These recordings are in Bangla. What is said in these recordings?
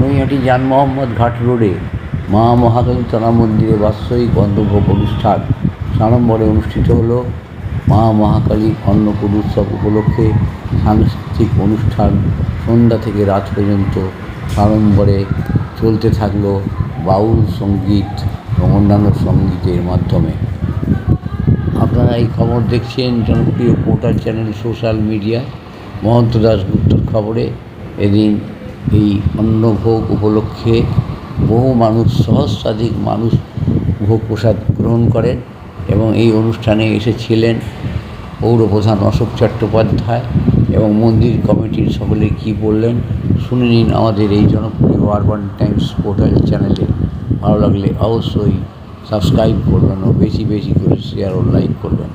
নৈহাটি জান মোহাম্মদ ঘাট রোডে মা মহাকালী তলা মন্দিরে বাৎসরিক অন্নভোগ অনুষ্ঠান সাড়ম্বরে অনুষ্ঠিত হলো। মা মহাকালী অন্নকূট উৎসব উপলক্ষে সাংস্কৃতিক অনুষ্ঠান সন্ধ্যা থেকে রাত পর্যন্ত সাড়ম্বরে চলতে থাকলো বাউল সঙ্গীত এবং অন্যান্য সঙ্গীতের মাধ্যমে। আপনারা এই খবর দেখছেন জনপ্রিয় portal channel social media Mohanta দাশগুপ্তর খবরে। এদিন এই অন্নভোগ উপলক্ষে বহু মানুষ, সহস্রাধিক মানুষ ভোগ প্রসাদ গ্রহণ করেন এবং এই অনুষ্ঠানে এসেছিলেন পৌরপ্রধান অশোক চট্টোপাধ্যায় এবং মন্দির কমিটির সকলে কী বললেন শুনে নিন আমাদের এই জনপ্রিয় আরবান টাইমস পোর্টাল চ্যানেলে। ভালো লাগলে অবশ্যই সাবস্ক্রাইব করবেন ও বেশি বেশি করে শেয়ার ও লাইক করবেন।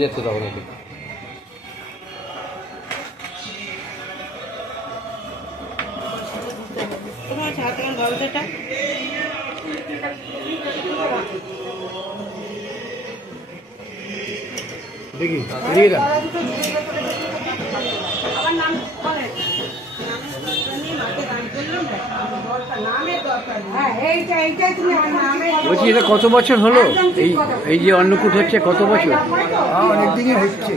যেতে দাও নাকি তোমার হাতে গল্পটা দেখি বলছি এটা কত বছর হলো এই যে অন্নকূট হচ্ছে? কত বছর? অনেকদিনই হচ্ছে,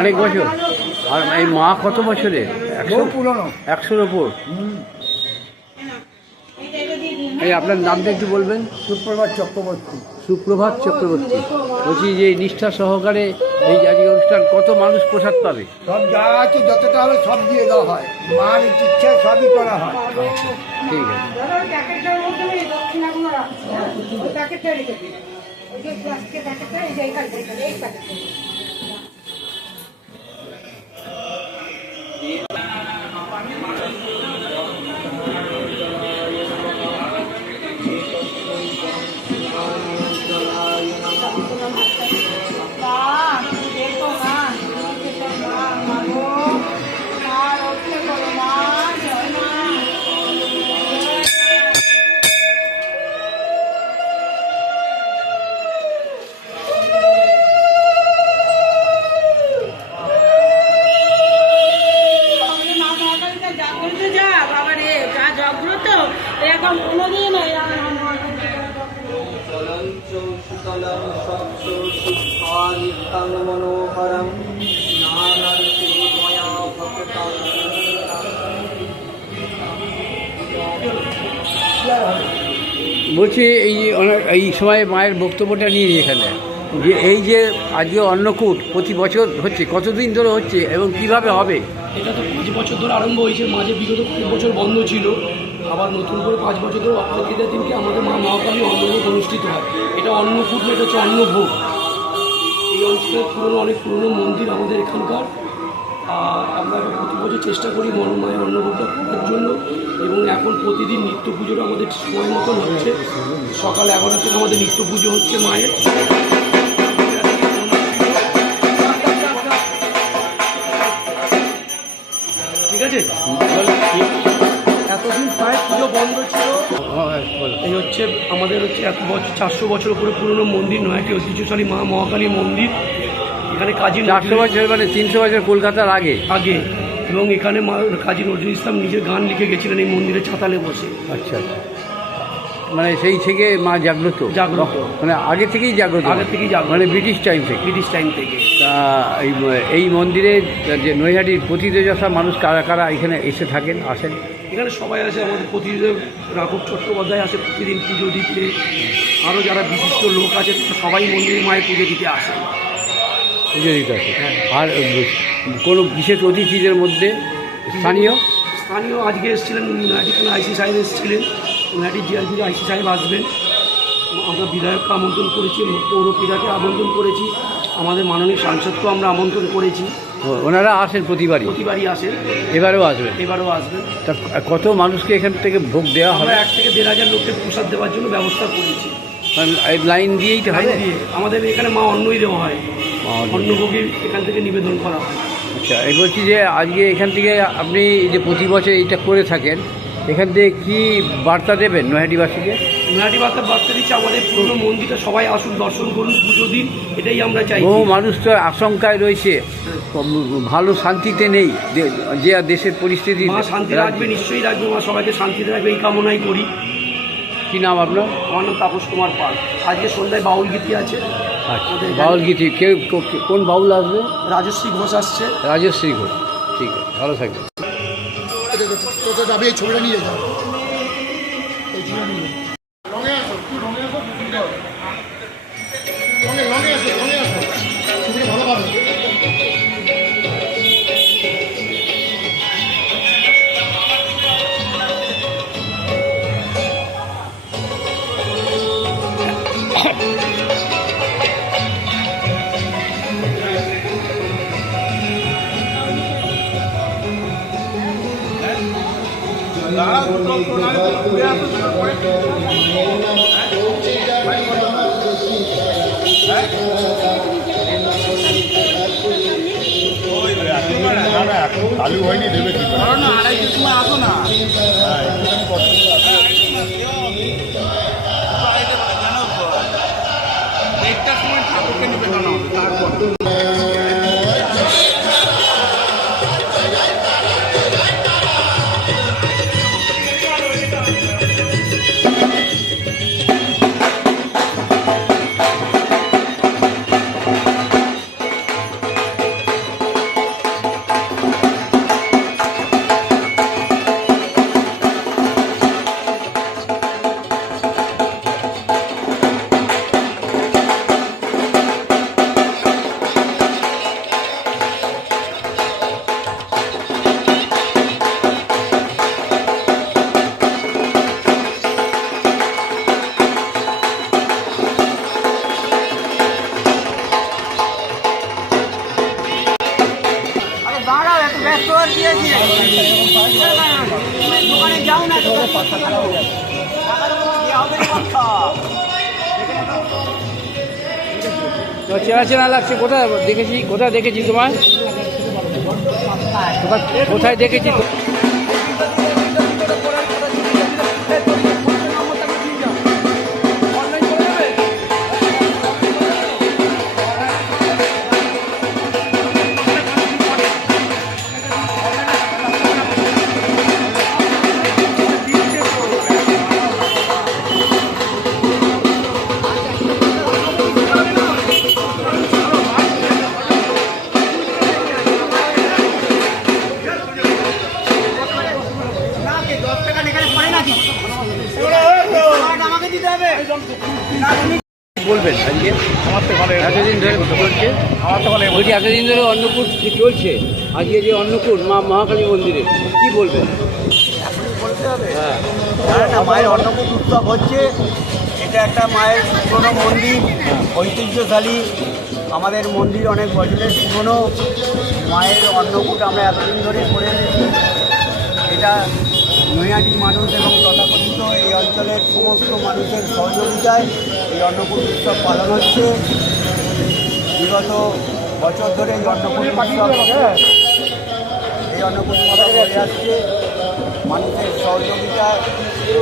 অনেক বছর। আর এই মা কত বছরের? 100 পুরনো, 100-র ওপর। এই আপনার নামটা একটু বলবেন? সুপ্রভাত চক্রবর্তী। সুপ্রভাত চক্রবর্তী। বলছি যে নিষ্ঠা সহকারে এই আজকে অনুষ্ঠান কত মানুষ প্রসাদ পাবে? সব যা আছে যতটা হবে সব দিয়ে দেওয়া হয়, মার ইচ্ছে সবই করা হয়। ঠিক আছে। বলছি এই সময় মায়ের বক্তব্যটা নিয়ে এখানে যে এই যে আজকে অন্নকূট প্রতি বছর হচ্ছে, কতদিন ধরে হচ্ছে এবং কিভাবে হবে? এটা তো 5 বছর ধরে আরম্ভ হয়েছে, মাঝে বিগত 5 বছর বন্ধ ছিল, আবার নতুন করে 5 বছর ধরে আজকের দিনকে আমাদের মা মহাকালী অন্নভোগ অনুষ্ঠিত হয়। এটা অন্নকূট, এটা হচ্ছে অন্নভোগ। এই অঞ্চলের অনেক পুরনো মন্দির আমাদের এখানকার। আর আমরা প্রতি বছর চেষ্টা করি মায়ের অন্নভোগটা করার জন্য, এবং এখন প্রতিদিন নিত্য পুজোর আমাদের সময় মতন হচ্ছে। সকাল 11টা থেকে আমাদের নিত্য পুজো হচ্ছে মায়ের। ঠিক আছে, এতদিন প্রায় পুজো বন্ধ ছিল। এই হচ্ছে আমাদের হচ্ছে 400 বছর উপরে পুরনো মন্দির, নয়টি ঐতিহ্যশালী মা মহাকালী মন্দির। এখানে কাজী 400 বছর মানে 300 বছর কলকাতার আগে। এবং এখানে কাজী নজরুল ইসলাম নিজের গান লিখে গেছিলেন এই মন্দিরের ছাতালে বসে। আচ্ছা আচ্ছা, মানে সেই থেকে মা জাগ্রত মানে আগে থেকেই জাগ্রত, মানে ব্রিটিশ টাইম থেকে। তা এই মন্দিরে যে নৈহাটির প্রতিদেবতা মানুষ কারা কারা এখানে এসে থাকেন, আসেন? এখানে সবাই আসে, আমাদের প্রতিদেব রাঘব চট্টোপাধ্যায় আসে প্রতিদিন পুজো দিতে। আরও যারা বিশিষ্ট লোক আছে সবাই মন্দিরে মায়ের পুজো দিতে আসে। আর কোনো বিশেষ অতিথিদের মধ্যে স্থানীয় আজকে এসেছিলেন নৈহাটি আইসি সাহেব এসেছিলেন, নৈহাটির জিআরপি আইসি সাহেব আসবেন। আমরা বিধায়ককে আমন্ত্রণ করেছি, পৌরপিতাকে আমন্ত্রণ করেছি, আমাদের মাননীয় সাংসদকেও আমরা আমন্ত্রণ করেছি। ওনারা আসেন প্রতিবারই? প্রতিবারই আসেন, এবারেও আসবেন? এবারেও আসবেন। তা কত মানুষকে এখান থেকে ভোগ দেওয়া হবে? আমরা 1 থেকে 1,500 লোককে প্রসাদ দেওয়ার জন্য ব্যবস্থা করেছি। লাইন দিয়েই তো হবে? লাইন দিয়ে আমাদের এখানে মা অন্নই দেওয়া হয়, অন্নভোগী এখান থেকে নিবেদন করা হয়। আচ্ছা, এই বলছি যে আজকে এখান থেকে আপনি যে প্রতি বছর এইটা করে থাকেন, এখান থেকে কী বার্তা দেবেন নৈহাটিবাসীকে? নৈহাটি বার্তা দিচ্ছে আমাদের পুরনো মন্দিরটা সবাই আসুন, দর্শন করুন, পুজো দিন, এটাই আমরা চাই। বহু মানুষ তো আশঙ্কায় রয়েছে, ভালো শান্তিতে নেই, যে দেশের পরিস্থিতি। মা শান্তি রাখবে, নিশ্চয়ই রাখবে, মা সবাইকে শান্তিতে রাখবে, এই কামনাই করি। কী নাম আপনার? আমার নাম তাপস কুমার পাল। আজকে সন্ধ্যায় বাউল গীতি আছে। আচ্ছা, বাউল গীতি কোন বাউল আসবে? রাজশ্রী ঘোষ আসছে। রাজশ্রী ঘোষ, ঠিক আছে, ভালো থাকবে। আমি এই ছবিটা নিয়ে যাবো। ভালো পাবে। চালু হয়নি, দেবে কি করে? 2:30 সময় আসো না। দেড়টার সময় ঠাকুরকে নিবেদন হবে, তারপর চেনা চেনা লাগছে। কোথায় দেখেছি তোমায়? কোথায় দেখেছি? বলবেন আজকে? এতদিন ধরে চলছে, বলছি এতদিন ধরে অন্নকূট চলছে, আজকে যে অন্নকূট মা মহাকালী মন্দিরে কি বলবেন? হ্যাঁ, মায়ের অন্নকূট উৎসব হচ্ছে। এটা একটা মায়ের পুরনো মন্দির, ঐতিহ্যশালী আমাদের মন্দির, অনেক বছরের পুরনো। মায়ের অন্নকূট আমরা এতদিন ধরে করে এসেছি। এটা নৈহাটির মানুষ এবং তথাকথিত এই অঞ্চলের সমস্ত মানুষের সহযোগিতায় এই অন্নকূট উৎসব পালন হচ্ছে। বিগত বছর ধরে এই অন্নকূট উৎসব হয়ে আসছে। মানুষের সহযোগিতায় ও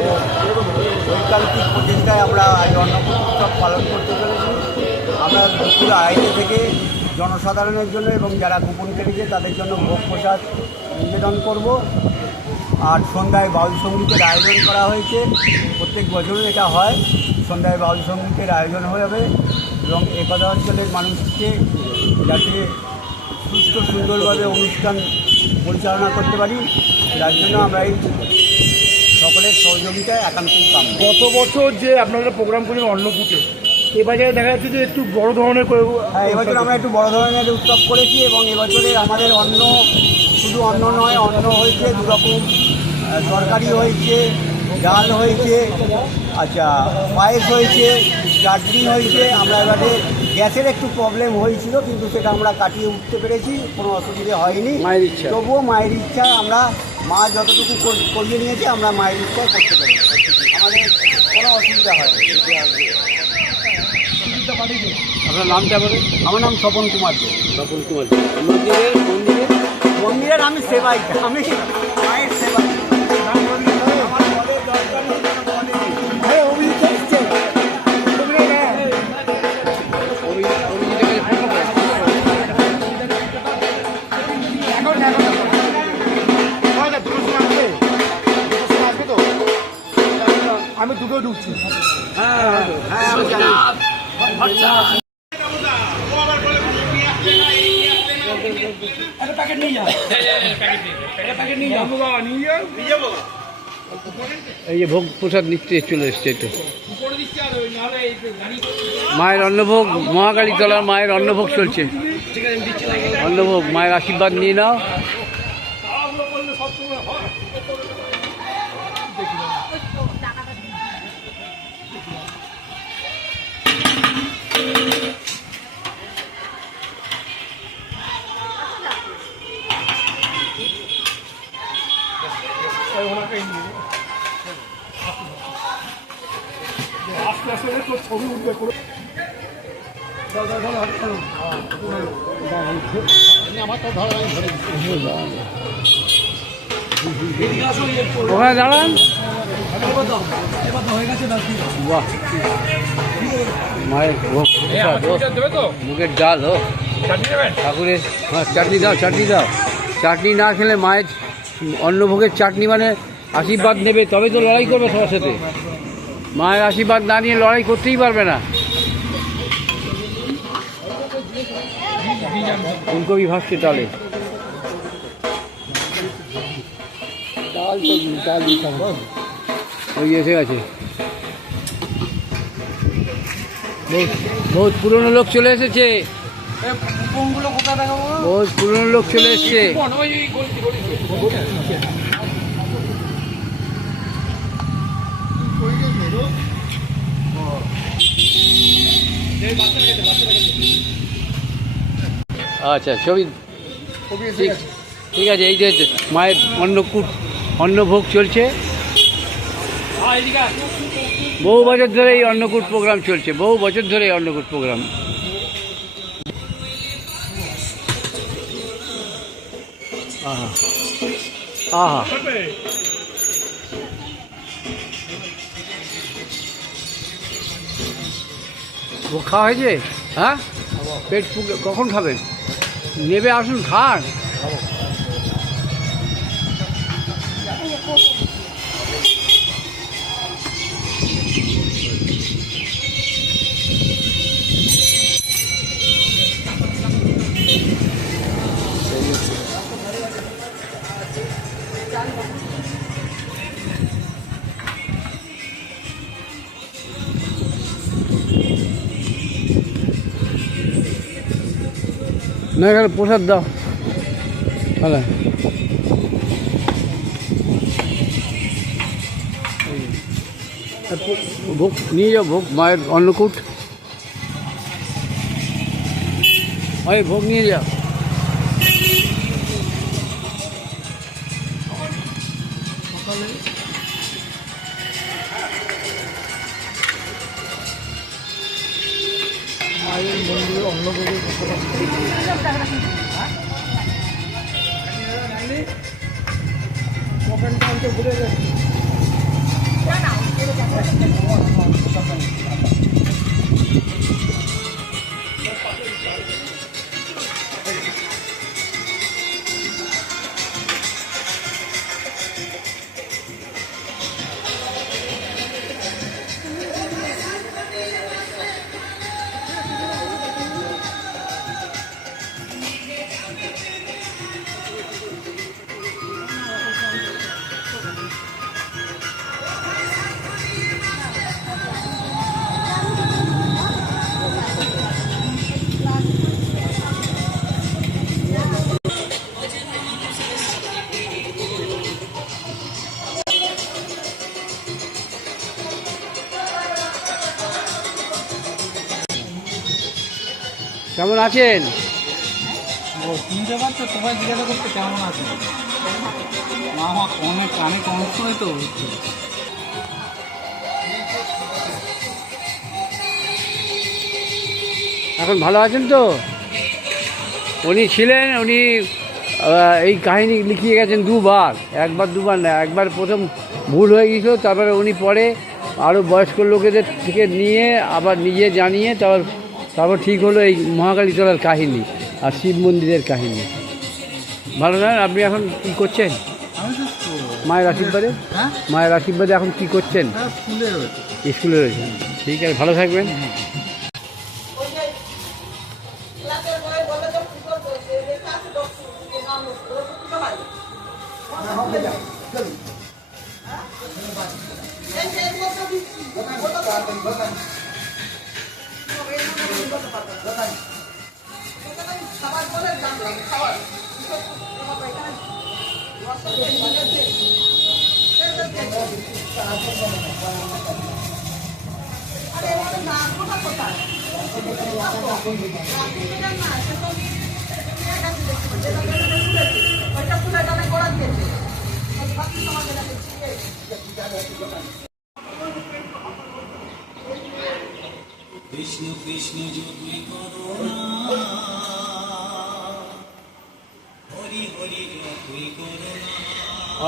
বৈকল্পিক প্রচেষ্টায় আমরা এই অন্নকূট উৎসব পালন করতে চলেছি। আমরা দুপুর 2:30 থেকে জনসাধারণের জন্য এবং যারা কুপন কেটেছে তাদের জন্য ভোগ প্রসাদ নিবেদন করব। আর সন্ধ্যায় বাউল সঙ্গীতের আয়োজন করা হয়েছে। প্রত্যেক বছরই এটা হয়, সন্ধ্যায় বাউল সঙ্গীতের আয়োজন হয়ে যাবে এবং একদা অঞ্চলের মানুষকে যাতে সুস্থ সুন্দরভাবে অনুষ্ঠান পরিচালনা করতে পারি, যার জন্য আমরা এই সকলের সহযোগিতায় একান্তই কাম। গত বছর যে আপনারা প্রোগ্রাম করেন অন্নকূটে, এবারে দেখা যাচ্ছে যে একটু বড় ধরনের করে। হ্যাঁ, এবছর আমরা একটু বড় ধরনের উৎসব করেছি এবং এবছরে আমাদের অন্ন, শুধু অন্ন নয়, অন্ন হয়েছে 2 রকম, তরকারি হয়েছে, ডাল হয়েছে আচ্ছা, পায়েস হয়েছে, চাটনি হয়েছে। আমরা এবারে গ্যাসের একটু প্রবলেম হয়েছিল, কিন্তু সেটা আমরা কাটিয়ে উঠতে পেরেছি, কোনো অসুবিধা হয়নি। মায়ের ইচ্ছা। তবুও মায়ের ইচ্ছা, আমরা মা যতটুকু করিয়ে নিয়েছে আমরা মায়ের ইচ্ছায় করতে পেরেছি, আমাদের কোনো অসুবিধা হয়নি। আপনার নামটা বলেন। আমার নাম স্বপন কুমার দে। তপন কুমার মন্দিরের মন্দিরের আমি সেবাই, আমি মায়ের সেবাই। আমার পদের দরকার নেই, কোনো পদে নেই। আমি দুটো ঢুকছি। একটা প্যাকেট নিয়ে যাও, একটা প্যাকেট নিয়ে যাও। এই যে ভোগ প্রসাদ নিতে চলে এসছে তো মায়ের অন্নভোগ, মহাকালী তলার মায়ের অন্নভোগ চলছে। ঠিক আছে, আমি দিচ্ছি। অন্নভোগ, মায়ের আশীর্বাদ নিয়ে নাও। আস্তে আস্তে তোর ছবি উঠবে করে। আমার তো ধর আমি ধরে ওখানে দাঁড়ান। এবার হয়ে গেছে, বাহ, মায়ের ভোগ মুগের ডাল হোক ঠাকুরের। হ্যাঁ, চাটনি দাও, চাটনি দাও। চাটনি না খেলে মায়ের অন্নভোগের চাটনি মানে আশীর্বাদ নেবে, তবে তো লড়াই করবে সবার সাথে। মায়ের আশীর্বাদ না নিয়ে লড়াই করতেই পারবে না। ফুলকপি ভাসছে ডালে। ওই এসে গেছে, বহুত পুরনো লোক চলে এসেছে, বহুত পুরনো লোক চলে এসছে। আচ্ছা, ছবি ঠিক আছে। এই যে মায়ের অন্নভোগ চলছে, বহু বছর ধরে এই অন্নকূট প্রোগ্রাম চলছে, বহু বছর ধরে এই অন্নকূট প্রোগ্রাম। আহা আহা, ও খাওয়া হয়েছে? হ্যাঁ, পেট কখন খাবেন? নেবে, আসুন খান। না, এখানে প্রসাদ দাও। হ্যাঁ, ভোগ নিয়ে যাও, ভোগ মায়ের অন্নকূট। ওই ভোগ নিয়ে যাও। মায়ের মন্দিরে অন্নভোগের ভুলে গেছে। কেমন আছেন? শুনতে পাচ্ছ, সবাই জিজ্ঞাসা করতে কেমন আছে। মা অনেক কানে কষ্ট হয় তো। এখন ভালো আছেন তো? উনি ছিলেন, উনি এই কাহিনী লিখিয়ে গেছেন দুবার, একবার দুবার না, একবার প্রথম ভুল হয়ে গিয়েছিল, তারপরে উনি পরে আরও বয়স্ক লোকেদের থেকে নিয়ে আবার নিজে জানিয়ে তারপর ঠিক হলো এই মহাকালীতলার কাহিনী আর শিব মন্দিরের কাহিনী। ভালো না? আপনি এখন কী করছেন? আমি তো মায়ের আশীর্বাদে? হ্যাঁ, মায়ের আশীর্বাদে এখন কী করছেন? স্কুলে রয়েছে। স্কুলে রয়েছেন। ঠিক আছে, ভালো থাকবেন।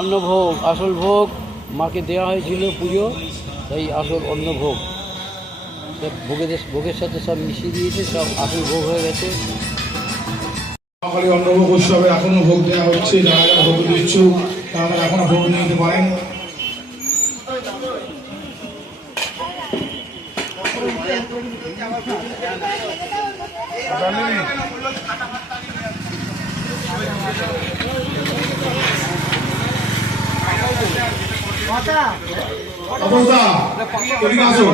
অন্নভোগ, আসল ভোগ মাকে দেওয়া হয়েছিল পুজো, তাই আসল অন্নভোগ ভোগের সাথে সব মিশিয়ে দিয়েছে, সব আসল ভোগ হয়ে গেছে। মহাকালী অন্নভোগ উৎসবে এখনো ভোগ দেওয়া হচ্ছে। যারা যারা ভোগ দিচ্ছ তারা এখনো ভোগ নিতে পারেন। অবস্থা এদিকে আসো।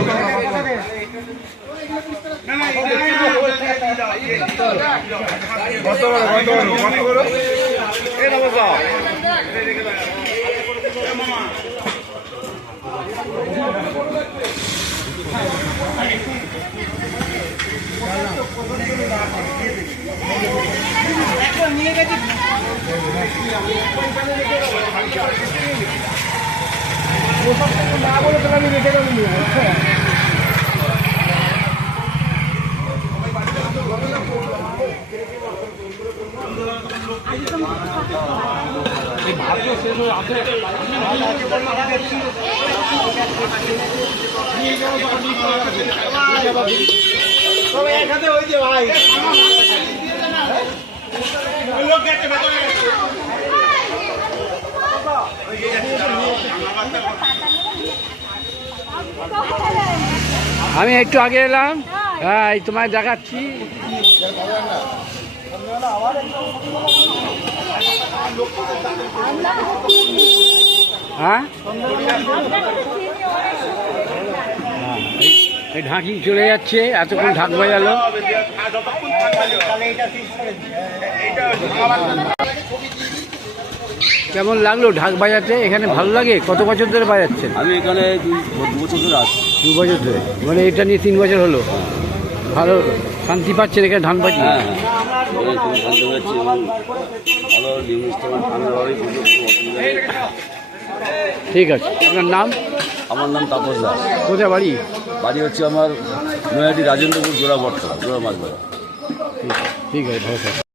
না বলে তাহলে আমি রেখে দেবো। আমি একটু আগে এলাম, হ্যাঁ এই তোমায় দেখাচ্ছি। হ্যাঁ, এই ঢাকি চলে যাচ্ছে, এতক্ষণ ঢাক বাজালো। কেমন লাগলো ঢাক বাজাতে? এখানে ভালো লাগে? কত বছর ধরে বাজাচ্ছেন? আমি এখানে 2 বছর ধরে আছি। 2 বছর ধরে, মানে এটা নিয়ে 3 বছর হলো। ভালো শান্তি পাচ্ছেন এখানে ধান বাজি? হ্যাঁ, শান্তি পাচ্ছি এবং ভালো ঠান্ডাভাবেই পুজো, কোনো অসুবিধা নেই। ঠিক আছে, আপনার নাম? আমার নাম তাপস দাস। কোথায় বাড়ি? বাড়ি হচ্ছে আমার নয়াটি রাজেন্দ্রপুর জোড়া বটতলা, জোড়া মাছ বাজার। ঠিক আছে, ভালো থাকবেন।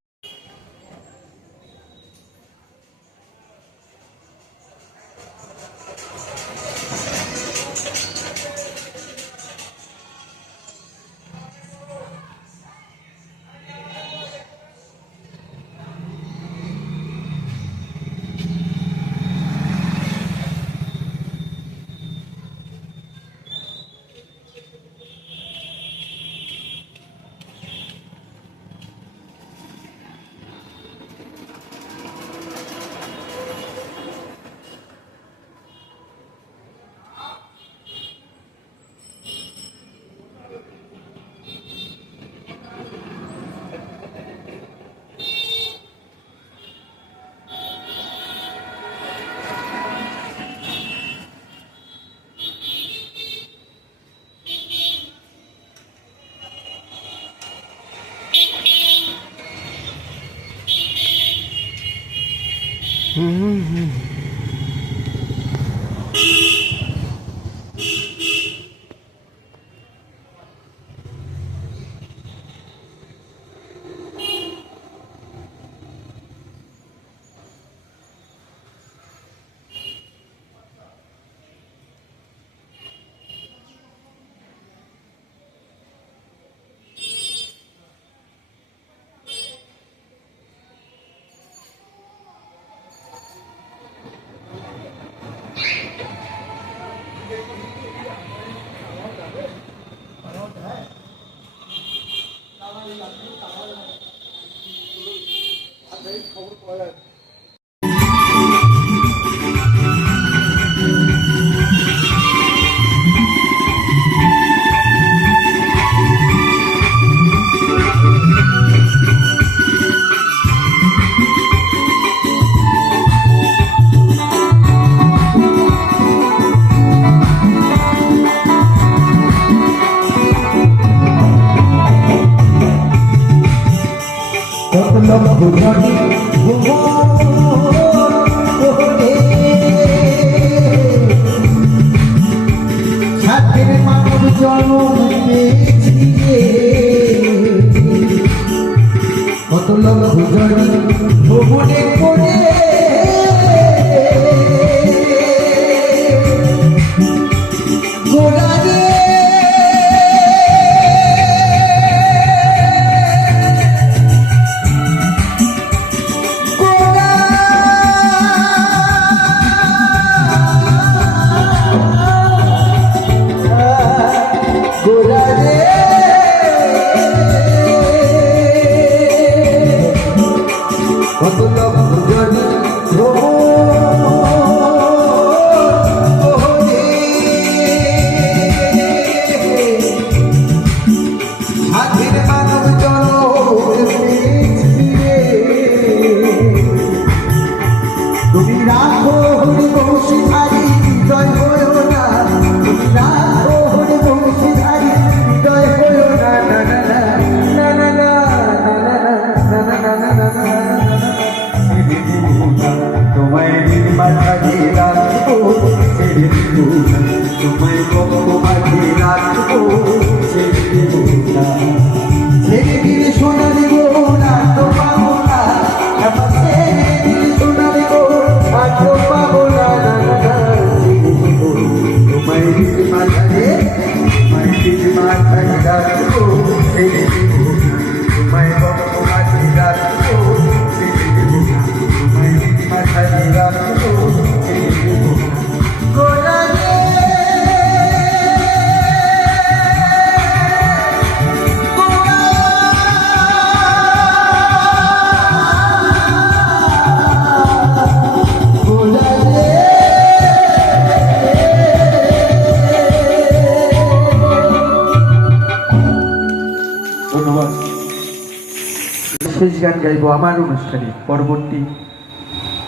শেষ গান গাইব আমার অনুষ্ঠানে। পরবর্তী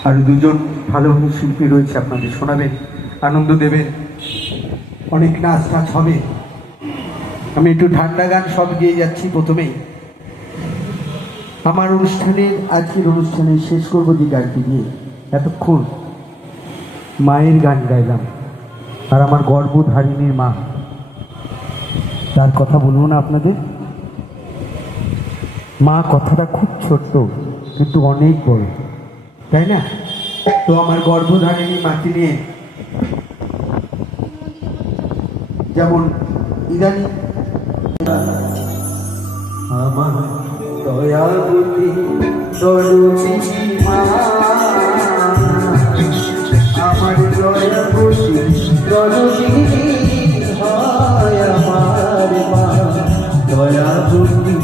আরো দুজন ভালো ভালো শিল্পী রয়েছে, আপনাদের শোনাবেন, আনন্দ দেবেন, অনেক নাচ টাচ হবে। আমি একটু ঠান্ডা গান সব গেয়ে যাচ্ছি প্রথমেই। আমার অনুষ্ঠানের আজকের অনুষ্ঠানে শেষ করবো যে গানটি দিয়ে। এতক্ষণ মায়ের গান গাইলাম, আর আমার গর্ভধারিণীর মা, তার কথা বলবো না আপনাদের? মা কথাটা খুব ছোট্ট কিন্তু অনেক বড়, তাই না? তো আমার গর্ভধারিণী মাকে নিয়ে যেমন ইদানি আমার দয়াবতী দরুচি মা, আমার দয়াবতী দরুচি হয় আমার মা, দয়াবতী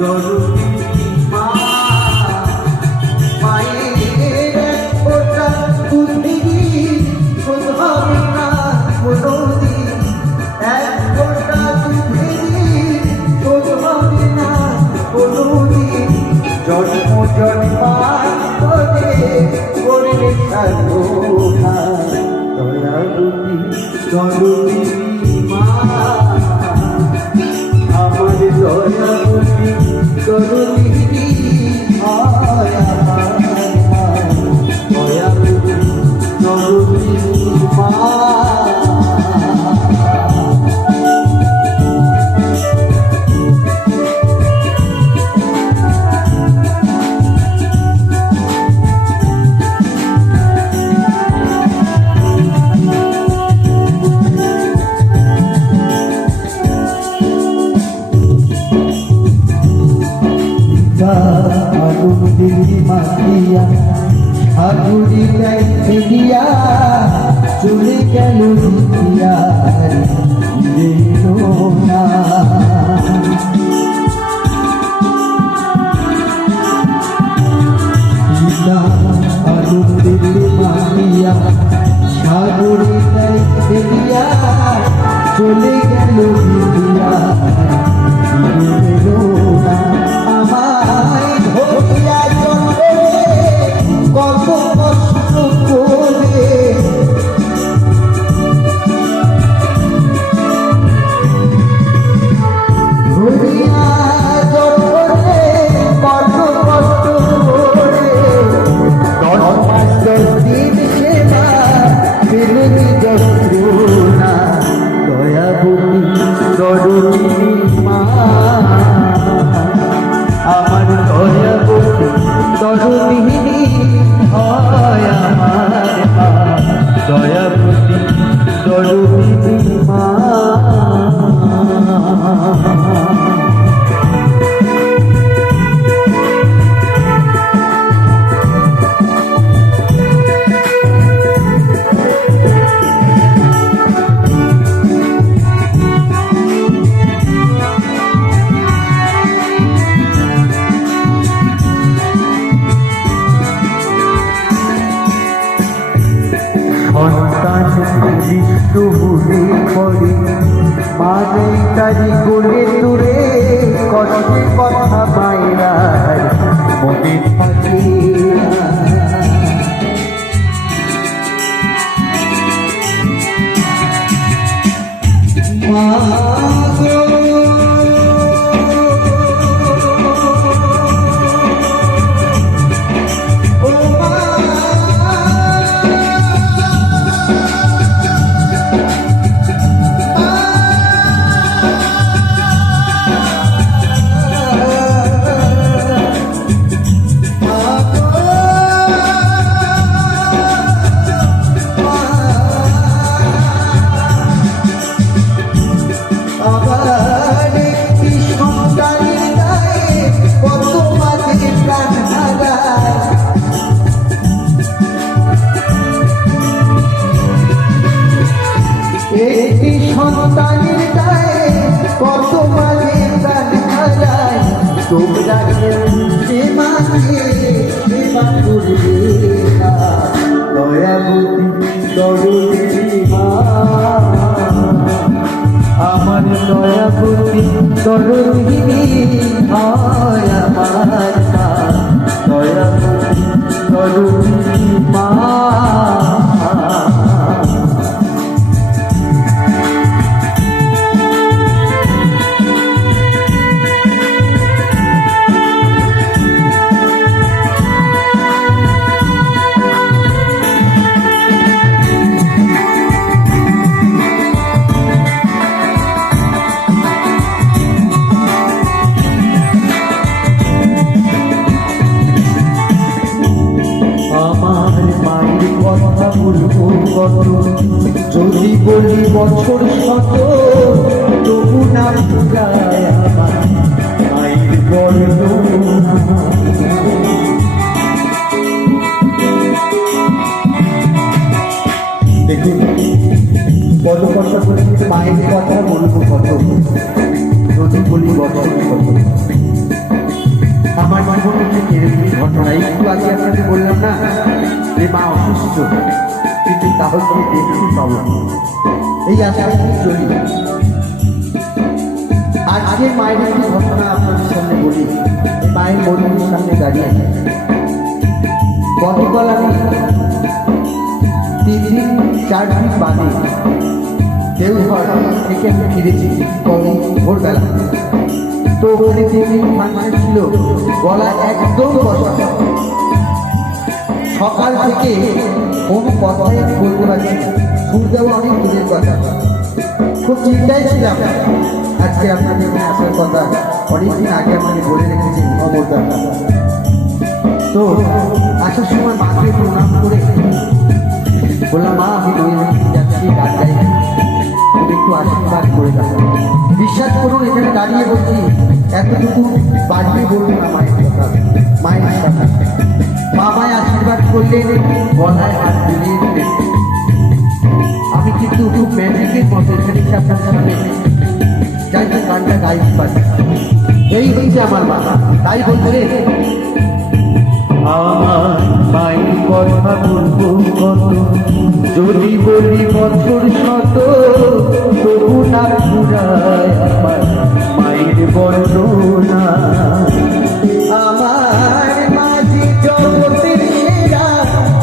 দরুচি মা, মায়ের ওটা বুদ্ধি শোধাবে না কোনোদিন, এক ওটা বুদ্ধি শোধাবে না কোনোদিন, জন্ম জন্মান্তরে করলে সাধনা, দয়াবতী দরুচি মা, আমার দয়াবতী দরুচি হয় আমার মা, দয়া আগুন দিলি মাতিয়া আগুরি গাই ফেলিয়া চলে গেল দিয়া না আগুন দিলি মাতিয়া সাগরে গাই ফেলিয়া চলে গেল দিয়া আমায় ধরিয়া চলে কত কষ্ট করে ধরিয়া চলে কত কষ্ট করে 10 মাস 10 দিন সেবা ফেলুনি যন্ত্রণা দয়াবতী দরদিনী মা আমার দয়াবতী দরদিনী হয় আমার মা দয়াবতী দরদিনী মা সন্তান বিষ্ট হলে পরে মানে তারি কোলে দূরে কষ্টে কথা মায়েরার মনে থাকে মা একটি সন্তানের গায়ে কত মাঝে প্রাণ হারায় তোমরা সে মাঝে সেবা করবে না দয়াবতী দরদিনী মা আমার দয়াবতী দরদিনী হয় আমার মা দয়াবতী দরদিনী মা আমার মায়ের কথা বলবো কত যদি বলি বছর শত তবু না যায় আমার মায়ের বর্ণনা দেখুন কত কথা বলছি মায়ের কথা বলবো কত যদি বলি বছর শত আমার জীবনে থেকে এরকম ঘটনা একটু আগে আপনাকে বললাম না যে মা অসুস্থ কিন্তু তাহলে দেখছি পাবো এই আশায় চলি আজকে মায়ের একটি ঘটনা আপনাদের সামনে বলি এই মায়ের মন্দিরের সামনে দাঁড়িয়ে গতকাল আমি 3 দিন 4 দিন বাদে দেওঘর থেকে আমি ফিরেছি ভোরবেলা তো ওখানে 3 দিন ফাংশন ছিল গলা একদম বসা সকাল থেকে কোনো কথাই আমি বলতে পারছি সুর দেওয়া অনেক দূরের কথা খুব চিন্তায় ছিলাম আজকে আপনাদের এখানে আসার কথা অনেকদিন আগে আমাকে বলে রেখেছি অমরদার তো আসার সময় মাকে প্রণাম করে বললাম মা আমি নৈহাটি যাচ্ছি গান গাই তুমি একটু আশীর্বাদ করে দাও বিশ্বাস করুন এখানে দাঁড়িয়ে বলছি এতটুকু বাড়িয়ে বলবো না মায়ের কথা মায়ের সাথে বাবায় আশীর্বাদ করলেন, গলায় হাত বুলিয়ে দিলেন। আমি কিন্তু খুব ম্যাজিকের মতো এখানে আপনার সামনে যাই তো গানটা গাইতে পারি। এই হচ্ছে আমার মা, তাই বললেন আমার মায়ের কথা বলবো কত, যদি বলি বছর শত, তবু না ফুরায় আমার মায়ের বর্ণনা। আমার মাঝে জগতের সেরা,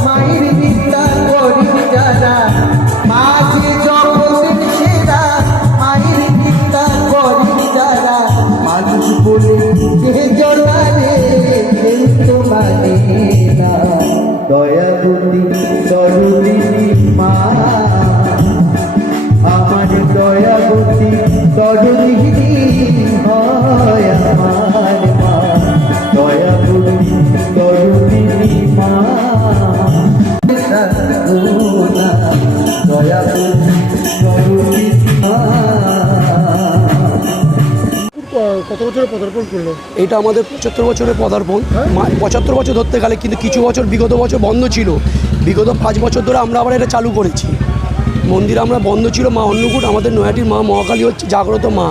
মায়ের নিন্দা করি যারা, মাঝে জগতের সেরা, মায়ের নিন্দা করি যারা, মানুষ বলে যে জড়ারে কেউ তো মানে না। দয়াবতী সরোজিনী মা, আমার দয়াবতী সরোজিনী হয় আমার মা, দয়াবতী সরোজিনী মা, দয়াবতী সরোজিনী মা। কত বছরে পদার্পণ করলো? এটা আমাদের 75 বছরের পদার্পণ। 75 বছর ধরতে গেলে, কিন্তু কিছু বছর বিগত বছর বন্ধ ছিল। বিগত 5 বছর ধরে আমরা আবার এটা চালু করেছি। মন্দির আমরা বন্ধ ছিল। মা অন্নকূট আমাদের নয়াটির মা মহাকালী হচ্ছে জাগ্রত মা।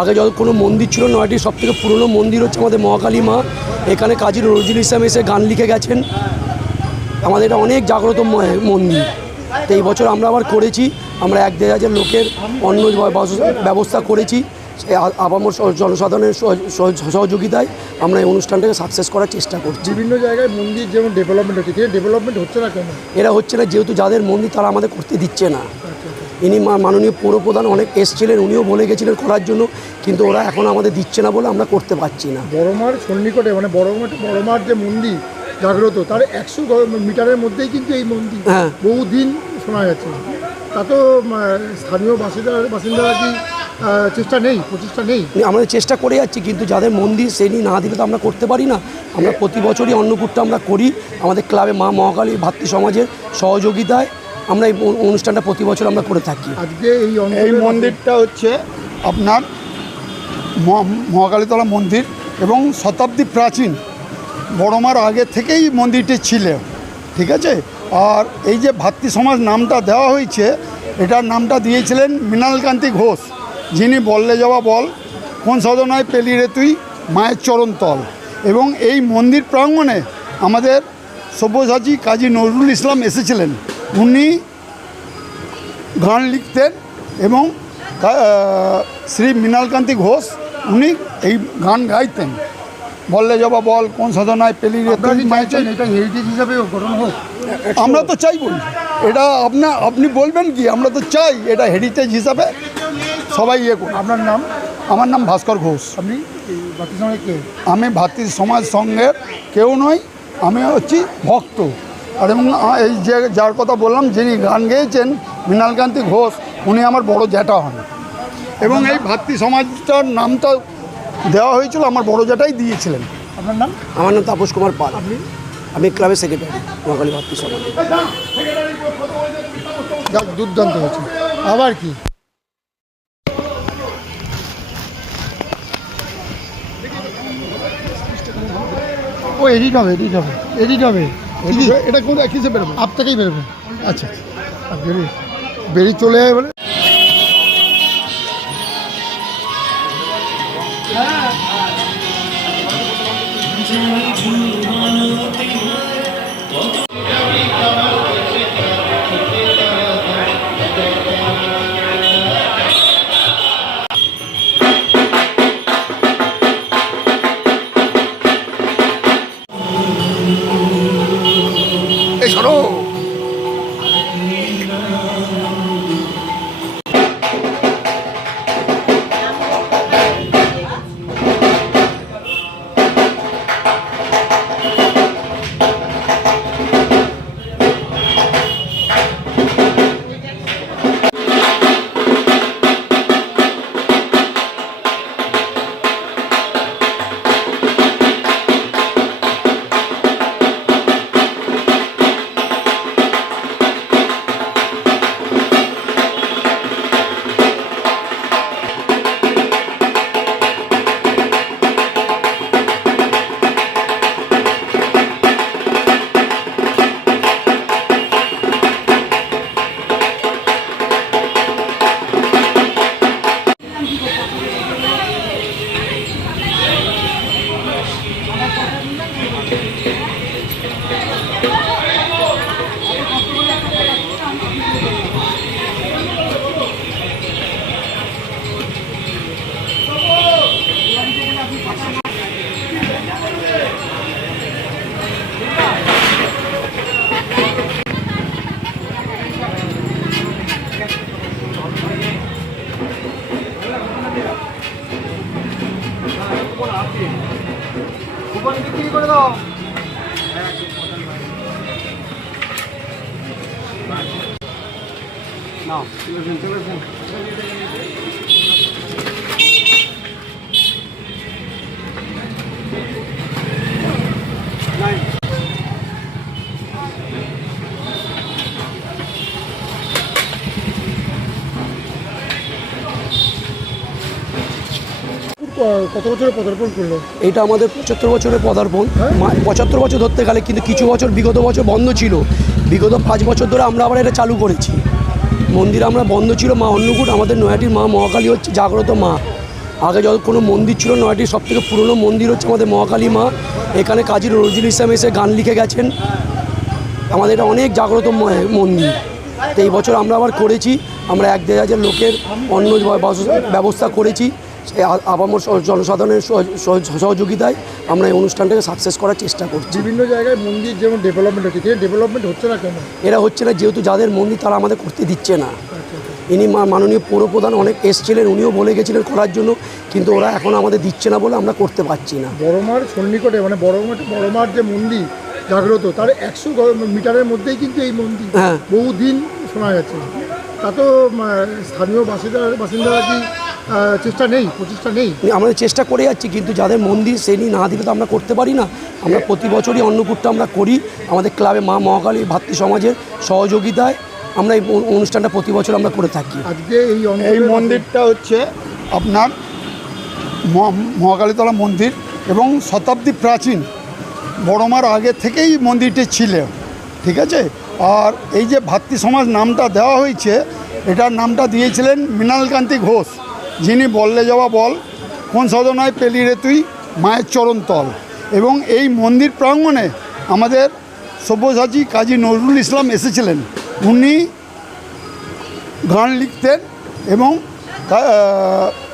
আগে যত কোনো মন্দির ছিল, নয়াটির সবথেকে পুরনো মন্দির হচ্ছে আমাদের মহাকালী মা। এখানে কাজী নজরুল ইসলাম এসে গান লিখে গেছেন। আমাদের এটা অনেক জাগ্রত মন্দির। তো এই বছর আমরা আবার করেছি। আমরা 1-1.5 হাজার লোকের অন্ন ব্যবস্থা করেছি। আপামর জনসাধারণের সহযোগিতায় আমরা এই অনুষ্ঠানটাকে সাকসেস করার চেষ্টা করছি। বিভিন্ন জায়গায় মন্দির যেমন ডেভেলপমেন্ট হচ্ছে, ডেভেলপমেন্ট হচ্ছে না কেন? এরা হচ্ছে না, যেহেতু যাদের মন্দির তারা আমাদের করতে দিচ্ছে না। ইনি মাননীয় পৌরপ্রধান অনেক এসছিলেন, উনিও বলে গেছিলেন করার জন্য, কিন্তু ওরা এখন আমাদের দিচ্ছে না বলে আমরা করতে পারছি না। বড়মার সন্নিকটে মানে বড়মার যে মন্দির জাগ্রত, তার 100 মিটারের মধ্যেই কিন্তু এই মন্দির। হ্যাঁ, বহুদিন শোনা যাচ্ছে। তা তো স্থানীয় বাসিন্দারা কি চেষ্টা নেই, প্রচেষ্টা নেই? আমাদের চেষ্টা করে যাচ্ছি, কিন্তু যাদের মন্দির সেই না দিলে তো আমরা করতে পারি না। আমরা প্রতি বছরই অন্নকূটটা আমরা করি আমাদের ক্লাবে মা মহাকালী ভাতৃ সমাজের সহযোগিতায়। আমরা এই অনুষ্ঠানটা প্রতি বছর আমরা করে থাকি। আজকে এই মন্দিরটা হচ্ছে আপনার মহাকালীতলা মন্দির এবং শতাব্দী প্রাচীন। বড়মার আগে থেকেই মন্দিরটি ছিল, ঠিক আছে। আর এই যে ভাতৃ সমাজ নামটা দেওয়া হয়েছে, এটার নামটা দিয়েছিলেন মৃণালকান্তি ঘোষ, যিনি বললে যাওয়া বল, কোন সাধনায় পেলি রে তুই মায়ের চরণ তল। এবং এই মন্দির প্রাঙ্গণে আমাদের সব্যসাচী কাজী নজরুল ইসলাম এসেছিলেন। উনি গান লিখতেন এবং শ্রী মৃণালকান্তি ঘোষ উনি এই গান গাইতেন। বললে যাবা বল, কোন সাধনায় পেলি রে তুই মায়ের চরণ। এটা হেরিটেজ হিসাবে গঠন হোক, আমরা তো চাই বলি, এটা আপনি বলবেন কি, আমরা তো চাই এটা হেরিটেজ হিসাবে সবাই ইয়ে করুন। আপনার নাম? আমার নাম ভাস্কর ঘোষ। আপনি ভাতৃ সমাজে কে? আমি ভাতৃ সমাজ সঙ্গের কেউ নই, আমি হচ্ছি ভক্ত। আর এবং এই যে যার কথা বললাম, যিনি গান গেয়েছেন মৃণালকান্তি ঘোষ, উনি আমার বড় জ্যাঠা হন। এবং এই ভাতৃ সমাজটার নামটা দেওয়া হয়েছিল আমার বড় জ্যাঠাই দিয়েছিলেন। আপনার নাম? আমার নাম তাপস কুমার পাল। আমি ক্লাবের সেক্রেটারি মহাকালী ভাতৃ সমাজ। দুর্দান্ত হয়েছে। আবার কি ও এডিট হবে এটা কোন কিসে বেরোবে? আপ থেকেই বেরোবে। আচ্ছা, বেরিয়ে চলে যায় বলে। এই সরো। কত বছরে পদার্পণ করলো? এটা আমাদের 75 বছরের পদার্পণ। হ্যাঁ? 75 বছর ধরতে গেলে, কিন্তু কিছু বছর বিগত বছর বন্ধ ছিল। বিগত 5 বছর ধরে আমরা আবার এটা চালু করেছি। মন্দির আমরা বন্ধ ছিল। মা অন্নকূট আমাদের নয়াটির মা মহাকালী হচ্ছে জাগ্রত মা। আগে যত কোনো মন্দির ছিল, নয়াটির সবথেকে পুরনো মন্দির হচ্ছে আমাদের মহাকালী মা। এখানে কাজী নজরুল ইসলাম এসে গান লিখে গেছেন। আমাদের এটা অনেক জাগ্রত মন্দির। তো এই বছর আমরা আবার করেছি। আমরা 1-1.5 হাজার লোকের অন্ন ব্যবস্থা করেছি। আপামর জনসাধারণের সহযোগিতায় আমরা এই অনুষ্ঠানটাকে সাকসেস করার চেষ্টা করছি। বিভিন্ন জায়গায় মন্দির যেমন ডেভেলপমেন্ট হচ্ছে, ডেভেলপমেন্ট হচ্ছে না কেন? এরা হচ্ছে না যেহেতু যাদের মন্দির তারা আমাদের করতে দিচ্ছে না। ইনি মাননীয় পৌরপ্রধান অনেক এসছিলেন, উনিও বলে গেছিলেন করার জন্য, কিন্তু ওরা এখন আমাদের দিচ্ছে না বলে আমরা করতে পারছি না। বড়মার সন্নিকটে মানে বড়মার যে মন্দির জাগ্রত, তার 100 মিটারের মধ্যেই কিন্তু এই মন্দির। হ্যাঁ, বহুদিন শোনা যাচ্ছে। তা তো স্থানীয় বাসিন্দারা কি চেষ্টা নেই, প্রচেষ্টা নেই? আমাদের চেষ্টা করে যাচ্ছি, কিন্তু যাদের মন্দির শ্রেণী না দিলে তো আমরা করতে পারি না। আমরা প্রতি বছরই অন্নকূটটা আমরা করি আমাদের ক্লাবে মা মহাকালী ভাতৃ সমাজের সহযোগিতায়। আমরা এই অনুষ্ঠানটা প্রতি বছর আমরা করে থাকি। আজকে এই মন্দিরটা হচ্ছে আপনার মহাকালীতলা মন্দির এবং শতাব্দী প্রাচীন। বড়মার আগে থেকেই মন্দিরটি ছিল, ঠিক আছে। আর এই যে ভাতৃ সমাজ নামটা দেওয়া হয়েছে, এটার নামটা দিয়েছিলেন মৃণালকান্তি ঘোষ, যিনি বললে যাওয়া বল, কোন সাধনায় পেলি রে তুই মায়ের চরণ তল। এবং এই মন্দির প্রাঙ্গণে আমাদের সব্যসাচী কাজী নজরুল ইসলাম এসেছিলেন। উনি গান লিখতেন এবং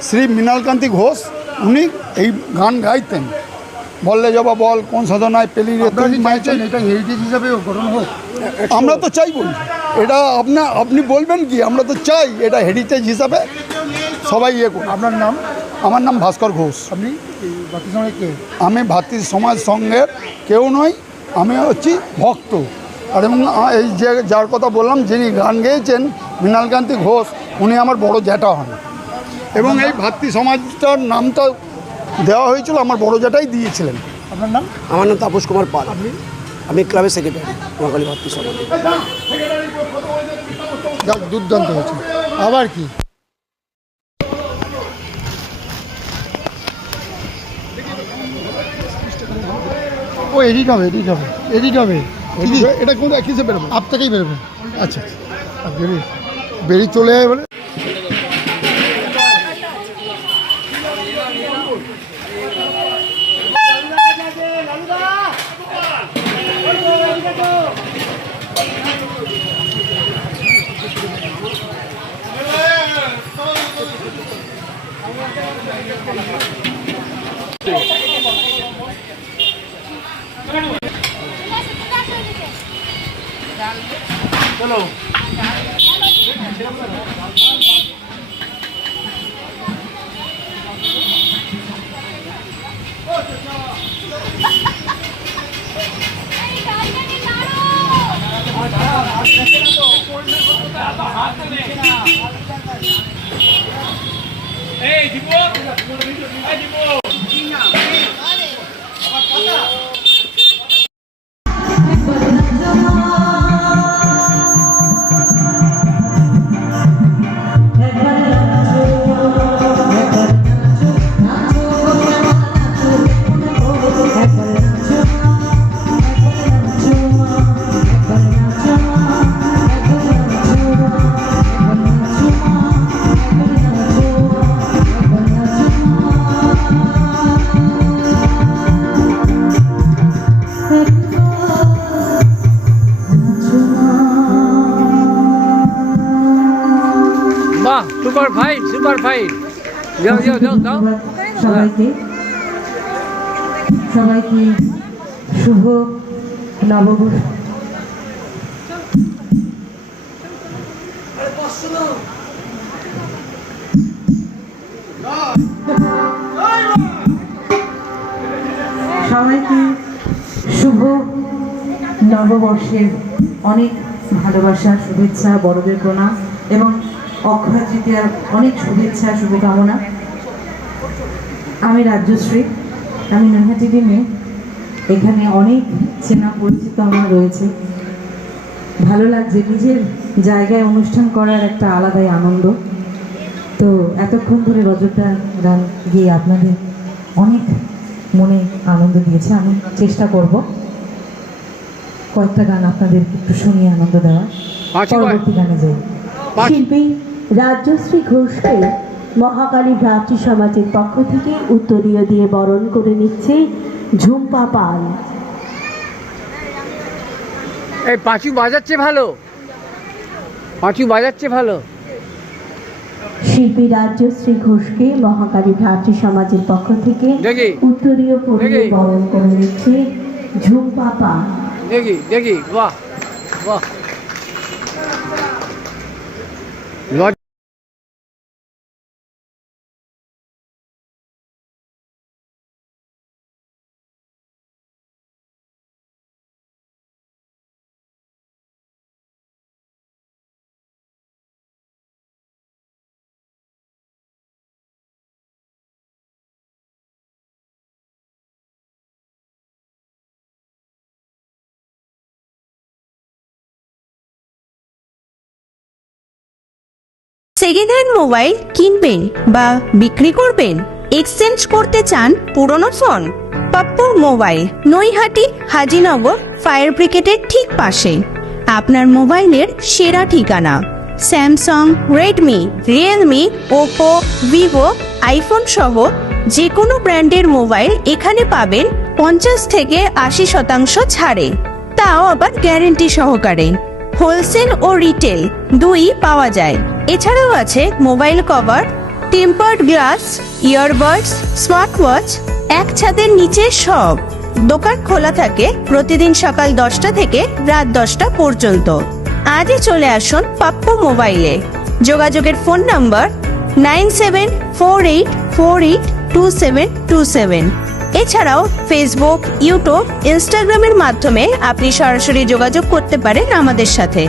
শ্রী মৃণালকান্তি ঘোষ উনি এই গান গাইতেন, বললে যাবা বল, কোন সাধনায় পেলি রে তুই মায়ের চরণ। এটা হেরিটেজ হিসাবে গঠন হোক, আমরা তো চাইবই। এটা আপনি বলবেন কি, আমরা তো চাই এটা হেরিটেজ হিসাবে সবাই ইয়ে করুন। আপনার নাম? আমার নাম ভাস্কর ঘোষ। আপনি ভাতৃ সমাজে কে? আমি ভাতৃ সমাজ সঙ্গের কেউ নই, আমি হচ্ছি ভক্ত। আর এবং এই যে যার কথা বললাম, যিনি গান গেয়েছেন মৃণালকান্তি ঘোষ, উনি আমার বড় জ্যাঠা হন। এবং এই ভাতৃ সমাজটার নামটা দেওয়া হয়েছিল আমার বড় জ্যাঠাই দিয়েছিলেন। আপনার নাম? আমার নাম তাপস কুমার পাল। আপনি? আমি ক্লাবের সেক্রেটারি মহাকালী ভাতৃ সমাজ। যাক, দুর্দান্ত হয়েছে। আবার কি ও এডিট হবে, এটা কোন কিসে বেরোবে? আপ থেকেই বেরোবে। আচ্ছা, বেরিয়ে চলে যায় বলে। বাহ, সুপার ফাইন, সুপার ফাইন। যাও যাও যাও দাও। সবাইকে শুভ নববর্ষ। সবাইকে শুভ নববর্ষের অনেক ভালোবাসা, শুভেচ্ছা, বড়দের প্রণাম এবং অক্ষয় তৃতীয়ার অনেক শুভেচ্ছা, শুভকামনা। আমি রাজ্যশ্রী, আমি নৈহাটি মেয়ে। এখানে অনেক চেনা পরিচিত আমার রয়েছে। ভালো লাগছে, নিজের জায়গায় অনুষ্ঠান করার একটা আলাদাই আনন্দ। তো এতক্ষণ ধরে রজতা গান গিয়ে আপনাদের অনেক মনে আনন্দ দিয়েছে। আমি চেষ্টা করব কয়েকটা গান আপনাদের একটু শুনিয়ে আনন্দ দেওয়ার। পরবর্তী গানে যাই। শিল্পী রাজ্যশ্রী ঘোষকে মহাকালী ভ্রাতৃ সমাজের পক্ষ থেকে উত্তরীয় দিয়ে বরণ করে নিচ্ছে ঝুম্পা পাল। এই পাঁচু বাজাচ্ছে ভালো, পাঁচু বাজাচ্ছে ভালো। শিল্পী রাজ্যশ্রী ঘোষকে মহাকালী ভ্রাতৃ সমাজের পক্ষ থেকে উত্তরীয় পরিয়ে বরণ করে নিচ্ছে ঝুম্পা পাল। দেখি দেখি, বাহ বাহ। সেকেন্ড হ্যান্ড মোবাইল কিনবেন বা বিক্রি করবেন, এক্সচেঞ্জ করতে চান পুরনো phone? Pappu mobile, Naihati Hazinagar fire ব্রিগেডের ঠিক পাশে আপনার মোবাইলের সেরা ঠিকানা। Samsung, Redmi, Realme, Oppo, Vivo, iPhone সহ যে কোনো ব্র্যান্ডের মোবাইল এখানে পাবেন 50 থেকে 80% ছাড়ে, তাও আবার গ্যারেন্টি সহকারে। হোলসেল ও রিটেল দুই পাওয়া যায়। এছাড়াও আছে mobile cover, tempered glass, earbuds, smart watch, এক ছাদের নিচে সব। দোকান খোলা থাকে প্রতিদিন সকাল 10টা থেকে রাত 10টা পর্যন্ত। আজই চলে আসুন পাপ্পু মোবাইলে। যোগাযোগের ফোন নাম্বার 9748482727। এছাড়াও ফেসবুক, ইউটিউব, ইনস্টাগ্রামের মাধ্যমে আপনি সরাসরি যোগাযোগ করতে পারেন আমাদের সাথে।